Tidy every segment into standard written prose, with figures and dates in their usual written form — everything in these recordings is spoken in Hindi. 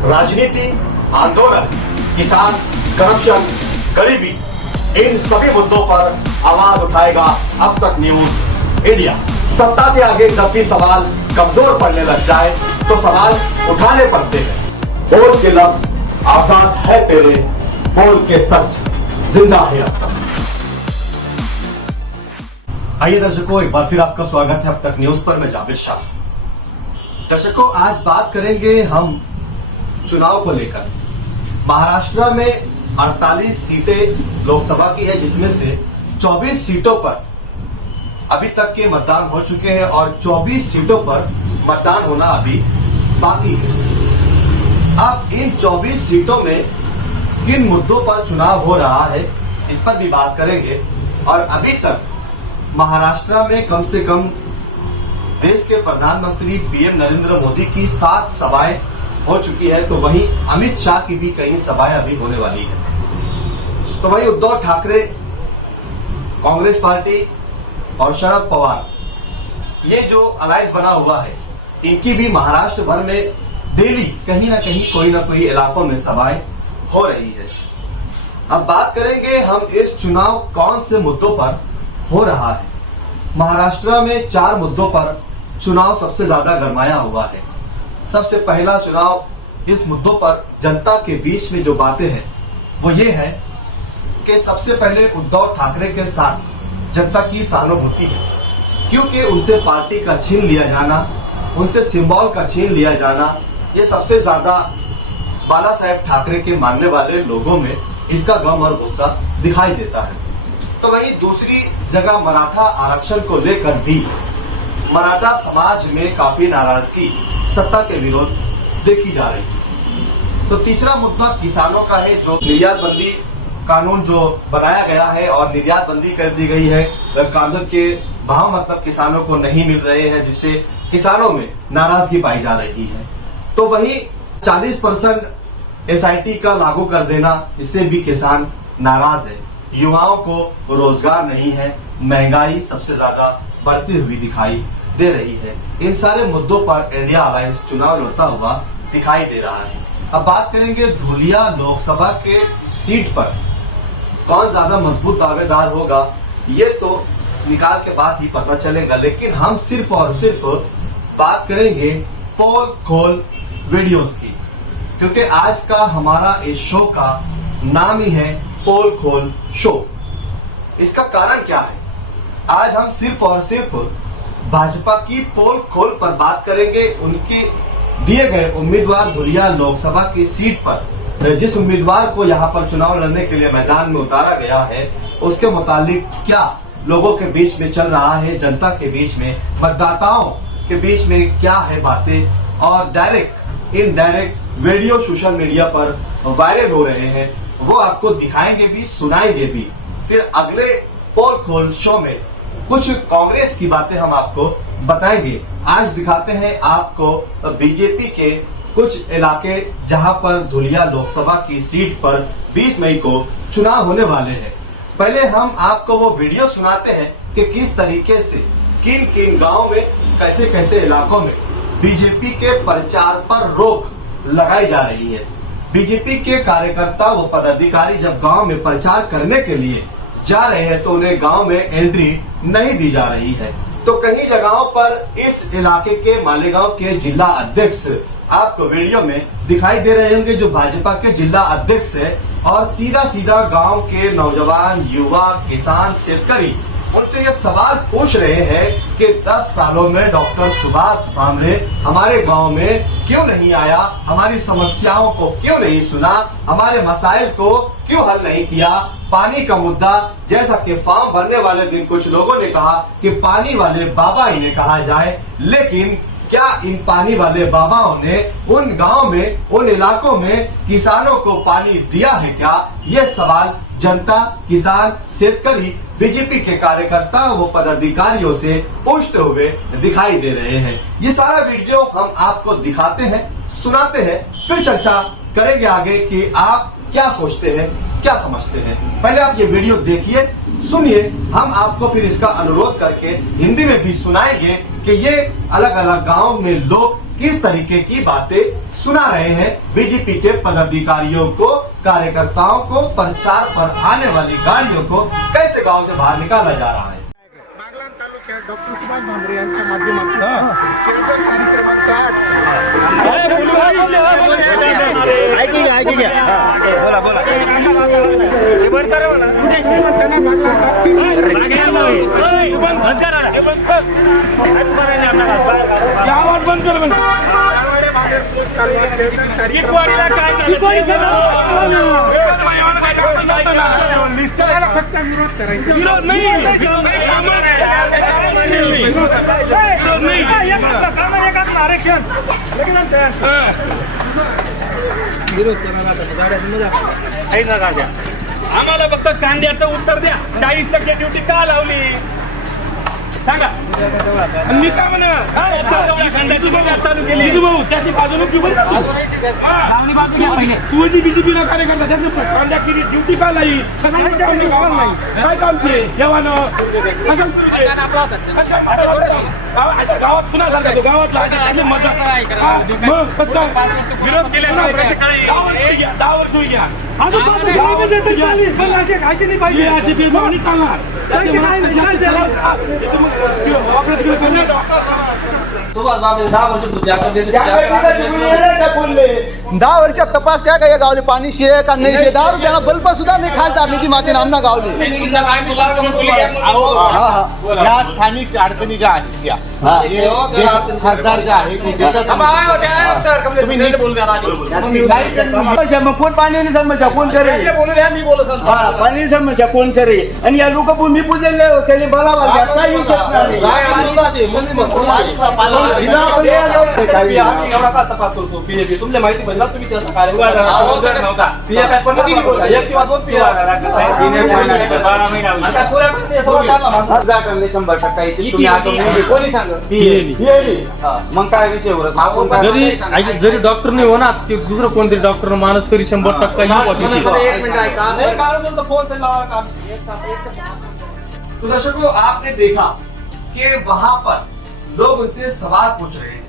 राजनीति, आंदोलन, किसान, करप्शन, गरीबी, इन सभी मुद्दों पर आवाज उठाएगा अब तक न्यूज इंडिया। सत्ता के आगे जब भी सवाल कमजोर पड़ने लग जाए तो सवाल उठाने पड़ते हैं। बोल के लफ्ज आजाद है तेरे, बोल के सच जिंदा है अब तक। आइए दर्शकों, एक बार फिर आपका स्वागत है अब तक न्यूज पर। मैं जावेद शाह। दर्शकों, आज बात करेंगे हम चुनाव को लेकर। महाराष्ट्र में 48 सीटें लोकसभा की है, जिसमें से 24 सीटों पर अभी तक के मतदान हो चुके हैं और 24 सीटों पर मतदान होना अभी बाकी है। अब इन 24 सीटों में किन मुद्दों पर चुनाव हो रहा है, इस पर भी बात करेंगे। और अभी तक महाराष्ट्र में कम से कम देश के प्रधानमंत्री पीएम नरेंद्र मोदी की 7 सभाएं हो चुकी है, तो वहीं अमित शाह की भी कई सभाएं अभी होने वाली है। तो वहीं उद्धव ठाकरे, कांग्रेस पार्टी और शरद पवार, ये जो अलायंस बना हुआ है, इनकी भी महाराष्ट्र भर में डेली कहीं ना कहीं कोई ना कोई इलाकों में सभाएं हो रही है। अब बात करेंगे हम इस चुनाव कौन से मुद्दों पर हो रहा है। महाराष्ट्र में 4 मुद्दों पर चुनाव सबसे ज्यादा गरमाया हुआ है। सबसे पहला चुनाव इस मुद्दों पर जनता के बीच में जो बातें हैं वो ये है कि सबसे पहले उद्धव ठाकरे के साथ जनता की सहानुभूति है, क्योंकि उनसे पार्टी का छीन लिया जाना, उनसे सिंबल का छीन लिया जाना, ये सबसे ज्यादा बाला साहेब ठाकरे के मानने वाले लोगों में इसका गम और गुस्सा दिखाई देता है। तो वहीं दूसरी जगह मराठा आरक्षण को लेकर भी मराठा समाज में काफी नाराजगी सत्ता के विरोध देखी जा रही है। तो तीसरा मुद्दा किसानों का है, जो निर्यात बंदी कानून जो बनाया गया है और निर्यात बंदी कर दी गई है। कांदों के भाव मतलब किसानों को नहीं मिल रहे हैं, जिससे किसानों में नाराजगी पाई जा रही है। तो वही 40% एसआईटी का लागू कर देना, इससे भी किसान नाराज है। युवाओं को रोजगार नहीं है, महंगाई सबसे ज्यादा बढ़ती हुई दिखाई दे रही है। इन सारे मुद्दों पर इंडिया अलायंस चुनाव लड़ता हुआ दिखाई दे रहा है। अब बात करेंगे धुलिया लोकसभा के सीट पर कौन ज्यादा मजबूत दावेदार होगा, ये तो निकाल के बाद ही पता चलेगा। लेकिन हम सिर्फ और सिर्फ बात करेंगे पोल खोल वीडियोस की, क्योंकि आज का हमारा इस शो का नाम ही है पोल खोल शो। इसका कारण क्या है? आज हम सिर्फ और सिर्फ भाजपा की पोल खोल पर बात करेंगे। उनके दिए गए उम्मीदवार धुलिया लोकसभा की सीट पर जिस उम्मीदवार को यहां पर चुनाव लड़ने के लिए मैदान में उतारा गया है, उसके मुतालिक क्या लोगों के बीच में चल रहा है, जनता के बीच में, मतदाताओं के बीच में क्या है बातें, और direct indirect video social media पर वायरल हो रहे हैं, वो आपको दिखाएंगे भी, सुनाएंगे भी। फिर अगले पोल खोल शो में कुछ कांग्रेस की बातें हम आपको बताएंगे। आज दिखाते हैं आपको बीजेपी के कुछ इलाके जहां पर धुलिया लोकसभा की सीट पर 20 मई को चुनाव होने वाले हैं। पहले हम आपको वो वीडियो सुनाते हैं कि किस तरीके से किन किन गांव में, कैसे कैसे इलाकों में बीजेपी के प्रचार पर रोक लगाई जा रही है। बीजेपी के कार्यकर्ता व पदाधिकारी जब गांव में प्रचार करने के लिए जा रहे हैं तो उन्हें गांव में एंट्री नहीं दी जा रही है। तो कई जगहों पर इस इलाके के मालेगांव के जिला अध्यक्ष आपको वीडियो में दिखाई दे रहे होंगे, जो भाजपा के जिला अध्यक्ष है, और सीधा सीधा गांव के नौजवान, युवा, किसान, शेतकरी उनसे ये सवाल पूछ रहे हैं कि 10 सालों में डॉक्टर सुभाष भामरे हमारे गांव में क्यों नहीं आया, हमारी समस्याओं को क्यों नहीं सुना, हमारे मसाइल को क्यों हल नहीं किया। पानी का मुद्दा, जैसा कि फॉर्म भरने वाले दिन कुछ लोगों ने कहा कि पानी वाले बाबा इन्हें कहा जाए, लेकिन क्या इन पानी वाले बाबाओं ने उन गांव में, उन इलाकों में किसानों को पानी दिया है क्या? ये सवाल जनता, किसान, शेतकरी बीजेपी के कार्यकर्ता व पदाधिकारियों से पूछते हुए दिखाई दे रहे हैं। ये सारा वीडियो हम आपको दिखाते हैं, सुनाते हैं, फिर चर्चा करेंगे आगे कि आप क्या सोचते हैं, क्या समझते हैं। पहले आप ये वीडियो देखिए, सुनिए, हम आपको फिर इसका अनुरोध करके हिंदी में भी सुनाएंगे कि ये अलग अलग गांव में लोग किस तरीके की बातें सुना रहे हैं बीजेपी के पदाधिकारियों को, कार्यकर्ताओं को, प्रचार पर आने वाली गाड़ियों को कैसे गांव से बाहर निकाला जा रहा है। बागलाण तालुक्यात डॉक्टर सुभाष भामरे यांच्या माध्यमातून केळझर सारी क्रमांक 8 फक्त विरोध करायचा, विरोध नाही आरक्षण आम्हाला फक्त कांद्याचं उत्तर द्या. 40% ड्युटी का लावली सांगा. मी काय म्हणा कांद्याची चालू केली भाऊ त्याची बाजूने तू जी बीजेपीला कार्यकर्ता त्याची कांद्या केली ड्युटी का लाई गावाला नाही काय कामचे जेवण गावात पुन्हा सांगा तो गावातला विरोध केला 10 वर्ष होई घ्या सुभाष भामरे 10 वर्ष तुझ्या 10 वर्षात तपास काय काय गावले पाणी शे का नाही शे 10 रुपयाला बल्ब सुद्धा नाही खासदार निधी माती नामना गावली. या स्थानिक अडचणी ज्या आहेत त्या खासदार ज्या आहेत मग कोण पाणी नाही समजा कोण करे पाणी समजा कोण करे आणि या लोक भूमी पूजन त्याने बोलावा काही एवढा का तपास करतो पीएपी तुमच्या माहिती भरला तुम्ही त्याचा मग काय विषय जरी डॉक्टर नाही होणार ते दुसरं कोणतरी डॉक्टर माणूस तरी 100% तो दर्शकों, आपने देखा कि वहां पर लोग उनसे सवाल पूछ रहे हैं।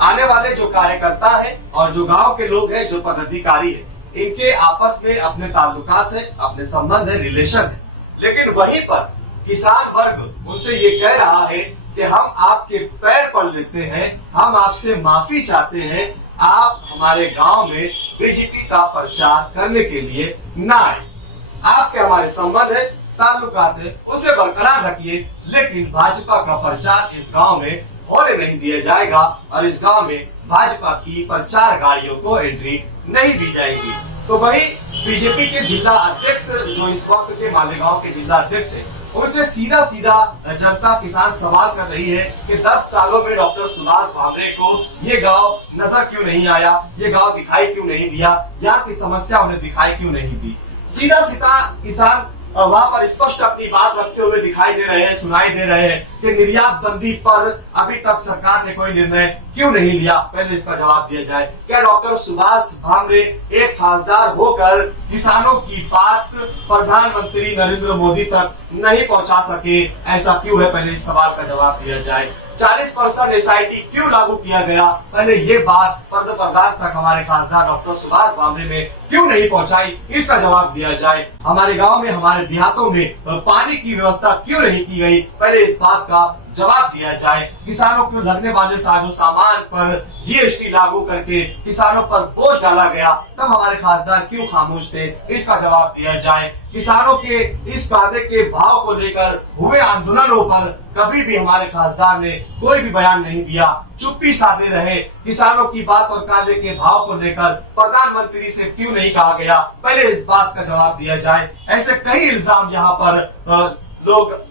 आने वाले जो कार्यकर्ता है और जो गांव के लोग हैं, जो पदाधिकारी है, इनके आपस में अपने ताल्लुकात है, अपने संबंध है, रिलेशन है। लेकिन वहीं पर किसान वर्ग उनसे ये कह रहा है कि हम आपके पैर पड़ लेते हैं, हम आपसे माफी चाहते हैं, आप हमारे गांव में बीजेपी का प्रचार करने के लिए न आए। आपके हमारे संबंध है, ताल्लुकात है, उसे बरकरार रखिए, लेकिन भाजपा का प्रचार इस गांव में होने नहीं दिया जाएगा और इस गांव में भाजपा की प्रचार गाड़ियों को एंट्री नहीं दी जाएगी। तो वही बीजेपी के जिला अध्यक्ष जो इस वक्त के मालेगांव के जिला अध्यक्ष है, उनसे सीधा सीधा जनता किसान सवाल कर रही है कि 10 सालों में डॉक्टर सुभाष भामरे को ये गांव नजर क्यों नहीं आया, ये गांव दिखाई क्यों नहीं दिया, यहाँ की समस्या उन्हें दिखाई क्यों नहीं दी। सीधा सीधा किसान वहां पर स्पष्ट अपनी बात रखते हुए दिखाई दे रहे हैं, सुनाई दे रहे हैं कि निर्यात बंदी पर अभी तक सरकार ने कोई निर्णय क्यों नहीं लिया। पहले इसका जवाब दिया जाए। क्या डॉक्टर सुभाष भामरे एक खासदार होकर किसानों की बात प्रधानमंत्री नरेंद्र मोदी तक नहीं पहुंचा सके? ऐसा क्यों है? पहले इस सवाल का जवाब दिया जाए। 40% एसआईटी क्यों लागू किया गया? पहले ये बात प्रधान तक हमारे खासदार डॉक्टर सुभाष भामरे ने क्यों नहीं पहुंचाई? इसका जवाब दिया जाए। हमारे गांव में, हमारे देहातों में पानी की व्यवस्था क्यों नहीं की गई? पहले इस बात का जवाब दिया जाए। किसानों को लगने वाले साजो सामान पर जीएसटी लागू करके किसानों पर बोझ डाला गया, तब हमारे खासदार क्यों खामोश थे? इसका जवाब दिया जाए। किसानों के इस कांदे के भाव को लेकर हुए आंदोलनों पर कभी भी हमारे खासदार ने कोई भी बयान नहीं दिया, चुप्पी साधे रहे। किसानों की बात और कांदे के भाव को लेकर प्रधानमंत्री से क्यों नहीं कहा गया? पहले इस बात का जवाब दिया जाए। ऐसे कई इल्जाम यहाँ पर लोग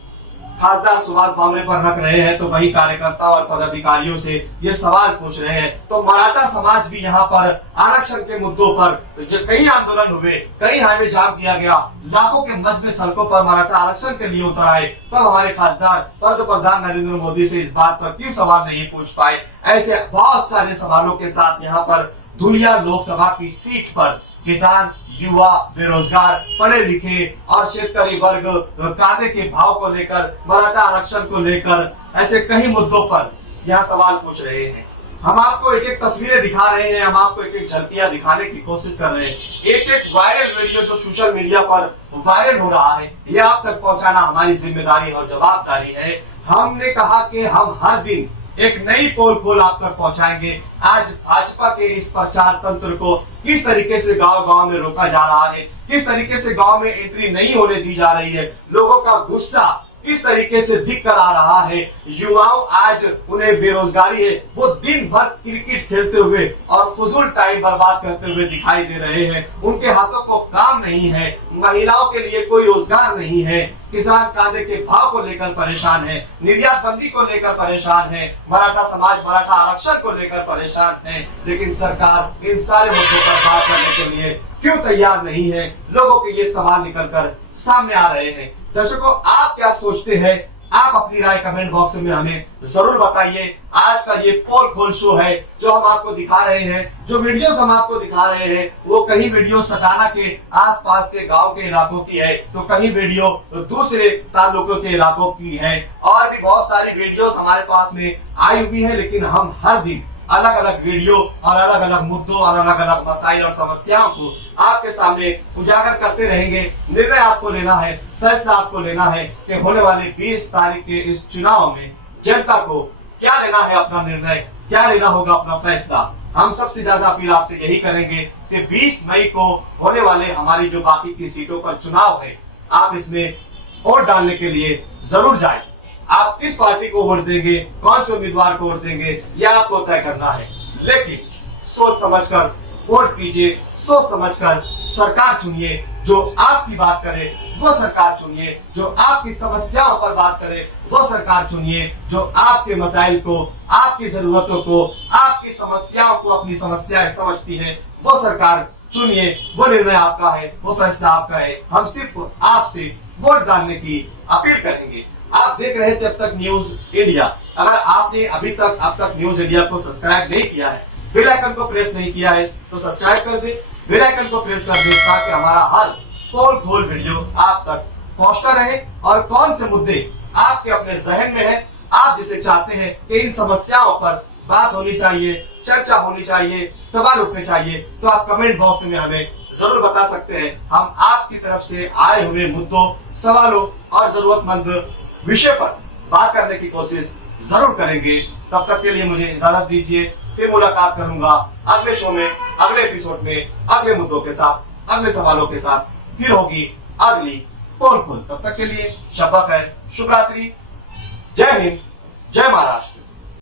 खासदार सुभाष भामरे पर रख रहे हैं, तो वही कार्यकर्ता और पदाधिकारियों से ये सवाल पूछ रहे हैं। तो मराठा समाज भी यहाँ पर आरक्षण के मुद्दों पर जो कई आंदोलन हुए, कई हाईवे जाम किया गया, लाखों के मजबे सड़कों पर मराठा आरक्षण के लिए उतर आए, तब हमारे खासदार प्रधान नरेंद्र मोदी से इस बात पर क्यों सवाल नहीं पूछ पाए? ऐसे बहुत सारे सवालों के साथ यहाँ पर धुलिया लोकसभा की सीट पर किसान, युवा, बेरोजगार, पढ़े लिखे और शेतकरी वर्ग कांदे के भाव को लेकर, मराठा आरक्षण को लेकर, ऐसे कई मुद्दों पर यहाँ सवाल पूछ रहे हैं। हम आपको एक एक तस्वीरें दिखा रहे हैं, हम आपको एक एक झलकियां दिखाने की कोशिश कर रहे हैं। एक एक वायरल वीडियो जो सोशल मीडिया पर वायरल हो रहा है, ये आप तक पहुंचाना हमारी जिम्मेदारी और जवाबदारी है। हमने कहा कि हम हर दिन एक नई पोल खोल आप तक पहुंचाएंगे। आज भाजपा के इस प्रचार तंत्र को किस तरीके से गांव गांव में रोका जा रहा है, किस तरीके से गांव में एंट्री नहीं होने दी जा रही है, लोगों का गुस्सा किस तरीके से दिख कर आ रहा है। युवाओं आज उन्हें बेरोजगारी है, वो दिन भर क्रिकेट खेलते हुए और फजूल टाइम बर्बाद करते हुए दिखाई दे रहे हैं। उनके हाथों को काम नहीं है, महिलाओं के लिए कोई रोजगार नहीं है, किसान कांदे के भाव को लेकर परेशान है, निर्यात बंदी को लेकर परेशान है, मराठा समाज मराठा आरक्षण को लेकर परेशान है। लेकिन सरकार इन सारे मुद्दों पर बात करने के लिए क्यों तैयार नहीं है? लोगों के ये सवाल निकलकर सामने आ रहे हैं। दर्शकों, आप क्या सोचते हैं? आप अपनी राय कमेंट बॉक्स में हमें जरूर बताइए। आज का ये पोल खोल शो है जो हम आपको दिखा रहे हैं, जो वीडियोस हम आपको दिखा रहे हैं, वो कहीं वीडियो सटाना के आसपास के गांव के इलाकों की है, तो कहीं वीडियो दूसरे तालुकों के इलाकों की है, और भी बहुत सारी वीडियोस हमारे पास में आई हुई है। लेकिन हम हर दिन अलग अलग वीडियो और अलग अलग मुद्दों और अलग अलग मसाइल और समस्याओं को आपके सामने उजागर करते रहेंगे। निर्णय आपको लेना है, फैसला आपको लेना है कि होने वाले 20 तारीख के इस चुनाव में जनता को क्या लेना है अपना निर्णय, क्या लेना होगा अपना फैसला। हम सबसे ज्यादा अपील आपसे यही करेंगे कि 20 मई को होने वाले हमारी जो बाकी की सीटों पर चुनाव है, आप इसमें वोट डालने के लिए जरूर जाएं। आप किस पार्टी को वोट देंगे, कौन से उम्मीदवार को वोट देंगे, यह आपको तय करना है। लेकिन सोच समझकर वोट कीजिए, सोच समझकर सरकार चुनिए जो आपकी बात करे, वो सरकार चुनिए जो आपकी समस्याओं पर बात करे, वो सरकार चुनिए जो आपके मसाइल को, आपकी जरूरतों को, आपकी समस्याओं को अपनी समस्याएं समझती है, वो सरकार चुनिए। वो निर्णय आपका है, वो फैसला आपका है। हम सिर्फ आपसे वोट डालने की अपील करेंगे। आप देख रहे थे अब तक न्यूज इंडिया। अगर आपने अभी तक अब तक न्यूज इंडिया को सब्सक्राइब नहीं किया है, बेल आइकन को प्रेस नहीं किया है, तो सब्सक्राइब कर दे, बेल आइकन को प्रेस कर दे, ताकि हमारा हर पोल खोल वीडियो आप तक पहुंचता रहे। और कौन से मुद्दे आपके अपने जहन में है, आप जिसे चाहते हैं कि इन समस्याओं पर बात होनी चाहिए, चर्चा होनी चाहिए, सवाल उठने चाहिए, तो आप कमेंट बॉक्स में हमें जरूर बता सकते हैं। हम आपकी तरफ से आए हुए मुद्दों, सवालों और जरूरतमंद विषय पर बात करने की कोशिश जरूर करेंगे। तब तक के लिए मुझे इजाजत दीजिए, फिर मुलाकात करूंगा अगले शो में, अगले एपिसोड में, अगले मुद्दों के साथ, अगले सवालों के साथ। फिर होगी अगली पोल खोल। तब तक के लिए शब्बा खैर, शुभ रात्रि, जय हिंद, जय महाराष्ट्र।